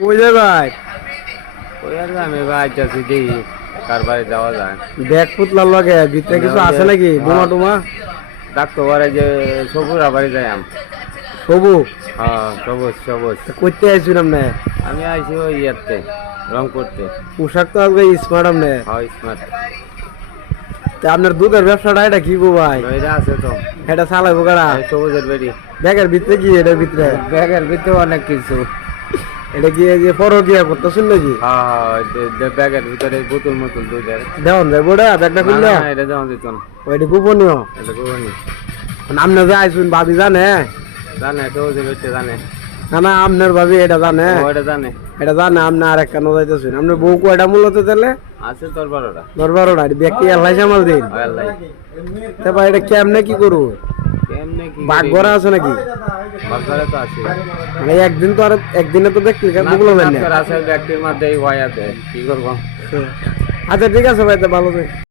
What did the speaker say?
কই যায় ভাই? ওই আর আমি যাচ্ছি দেখি কার বাড়ি যাওয়া যায়। ব্যাগ পুতলার লগে ভিতরে কিছু আছে নাকি? বোমা টোমা? ডাক্তার বাড়ি যে সবুরা বাড়ি যাই সবু হ্যাঁ সবুজ সবুজ। করতে আইছিলাম না, আমি আইছি ওই ইয়াতে রং করতে। পোশাক তো আজকে স্মার্ট আমনে। হ্যাঁ স্মার্ট তা আপনার দুধের ব্যবসাটা এটা কি গো ভাই? এটা আছে তো এটা চালাইবো কারা? এই সবুজের বাড়ি। ব্যাগের ভিতরে কি? এটার ভিতরে ব্যাগের ভিতরে অনেক কিছু। এটা কি এই যে পরকিয়া করতেছেন নাকি? হ্যাঁ ব্যাগের ভিতরে বোতল মতল দুধের। দেওয়ান যায় বোড়া ব্যাগটা না, খুললে? না, এটা দেওয়া দিত না। ওইটা গোপনীয়। এটা কোনি আপনি যে আইসুন ভাবি জানে? জানে সবুজের বাড়িতে জানে। না না আপনার ভাবি এটা জানে? ওইটা জানে এটা জানে আপনি আর এক কানো যাইতেছেন। আপনার বউ কয়টা মূলত তাহলে? আছে তোর বারোটা। দরবারও না ব্যক্তি এলাই সামাল দিন। আল্লাহ তা ভাই এটা কেমনে কি করু? কেমনে কি বাঘ ভরা আছে নাকি? বাজারে তো আছে। মানে একদিন তো আর একদিনে তো দেখতে বুকলো না। আছে ব্যক্তির মধ্যেই ভয় আছে, কি করবো। আচ্ছা ঠিক আছে ভাই, তো ভালো থাক।